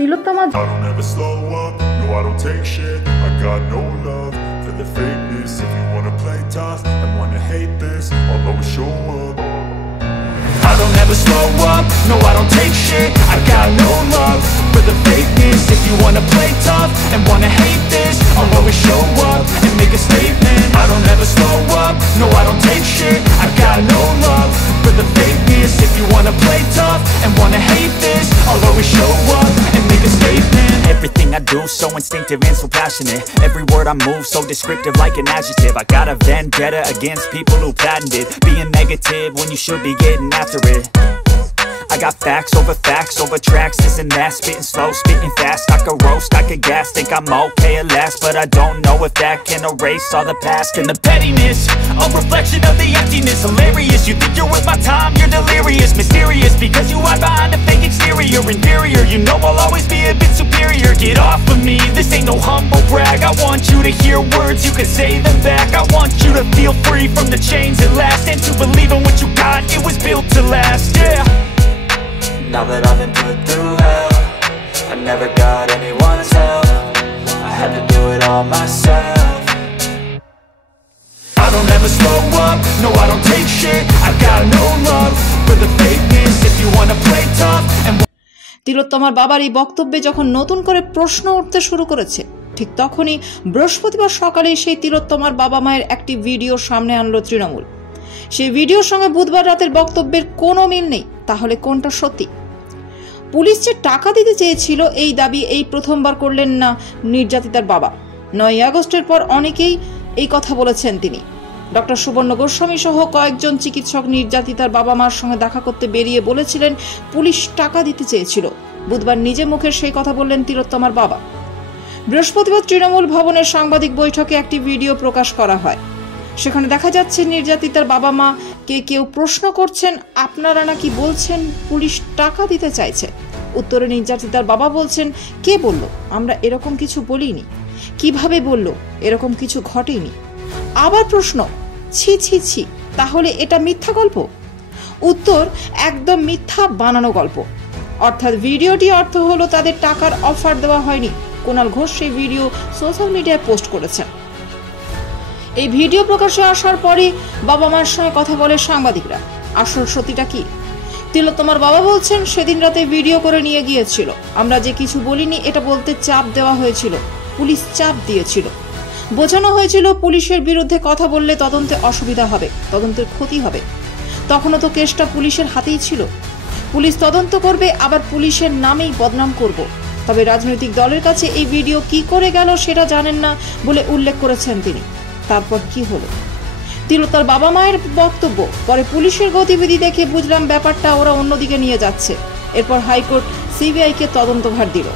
Tilottama I don't ever slow up, no I don't take shit. I got no love for the fakeness. If you wanna play tough and wanna hate this, I'll always show up and make a statement. I don't ever slow up, no I don't take shit. I got no love for the fakeness. If you wanna play tough and wanna hate this, I'll always show up and make a statement. Everything I do so instinctive and so passionate. Every word I move so descriptive like an adjective. I got a vendetta against people who patented being negative when you should be getting after it. I got facts over tracks, this and that. Spitting slow, spitting fast. I could roast, I could gas. Think I'm okay at last, but I don't know if that can erase all the past. And the pettiness, a reflection of the emptiness. Hilarious, you think you're worth my time, you're delirious. Mysterious, because you hide behind a fake exterior. Inferior, you know I'll always be a bit superior. Get off of me, this ain't no humble brag. I want you to hear words, you can say them back. I want you to feel free from the chains at last, and to believe in what you got, it was built to last, yeah. Now that I've been put through hell, I never got anyone's help. I had to do it all myself. I don't ever slow up, no I don't take shit. I got no love for the fakeness. If you wanna play tough and তিলোত্তমার বাবার এই বক্তব্যে যখন নতুন করে প্রশ্ন উঠতে শুরু করেছে, ঠিক তখনই বৃহস্পতিবার সকালে সেই তিলোত্তমার বাবা মায়ের একটি ভিডিও সামনে আনলো তৃণমূল। সেই ভিডিওর সঙ্গে বুধবার রাতের বক্তব্যের কোনো মিল নেই। তাহলে কোনটা সত্যি? পুলিশ যে টাকা দিতে চেয়েছিল এই দাবি এই প্রথমবার করলেন না নির্যাতিতার বাবা। 9 আগস্টের পর অনেকেই এই কথা বলেছেন তিনি। ডক্টর সুবর্ণ গোস্বামী সহ কয়েকজন চিকিৎসক নির্যাতিতার বাবা মার সঙ্গে দেখা করতে বেরিয়ে বলেছিলেন পুলিশ টাকা দিতে চেয়েছিল। বুধবার নিজে মুখে সেই কথা বললেন তিলোত্তমার বাবা। বৃহস্পতিবার তৃণমূল ভবনের সাংবাদিক বৈঠকে একটি ভিডিও প্রকাশ করা হয়। সেখানে দেখা যাচ্ছে নির্যাতিতার বাবা মা কেউ প্রশ্ন করছেন, আপনারা নাকি বলছেন পুলিশ টাকা দিতে চাইছে। উত্তরে নির্যাতিতার বাবা বলছেন, কে বলল? আমরা এরকম কিছু বলিনি। কিভাবে বলল? এরকম কিছু ঘটেনি। আবার প্রশ্ন, ছি ছি ছি, তাহলে এটা মিথ্যা গল্প? উত্তর, একদম মিথ্যা বানানো গল্প। অর্থাৎ ভিডিওটি অর্থ হলো তাদের টাকার অফার দেওয়া হয়নি। কুণাল ঘোষ সেই ভিডিও সোশ্যাল মিডিয়ায় পোস্ট করেছেন। এই ভিডিও প্রকাশে আসার পরে বাবা মার সঙ্গে কথা বলে সাংবাদিকরা। আসল সত্যিটা কি? তিলোত্তমার বাবা বলছেন, সেদিন রাতে ভিডিও করে নিয়ে গিয়েছিল। আমরা যে কিছু বলিনি এটা বলতে চাপ দেওয়া হয়েছিল, পুলিশ চাপ দিয়েছিল। বোঝানো হয়েছিল পুলিশের বিরুদ্ধে কথা বললে তদন্তে অসুবিধা হবে, তদন্তের ক্ষতি হবে। তখনও তো কেসটা পুলিশের হাতেই ছিল। পুলিশ তদন্ত করবে, আবার পুলিশের নামেই বদনাম করব। তবে রাজনৈতিক দলের কাছে এই ভিডিও কি করে গেল সেটা জানেন না বলে উল্লেখ করেছেন তিনি। তারপর কি হলো? তিলোত্তমার বাবা মায়ের বক্তব্য, পরে পুলিশের গতিবিধি দেখে বুঝলাম ব্যাপারটা ওরা অন্যদিকে নিয়ে যাচ্ছে। এরপর হাইকোর্ট সিবিআইকে তদন্তভার দিল।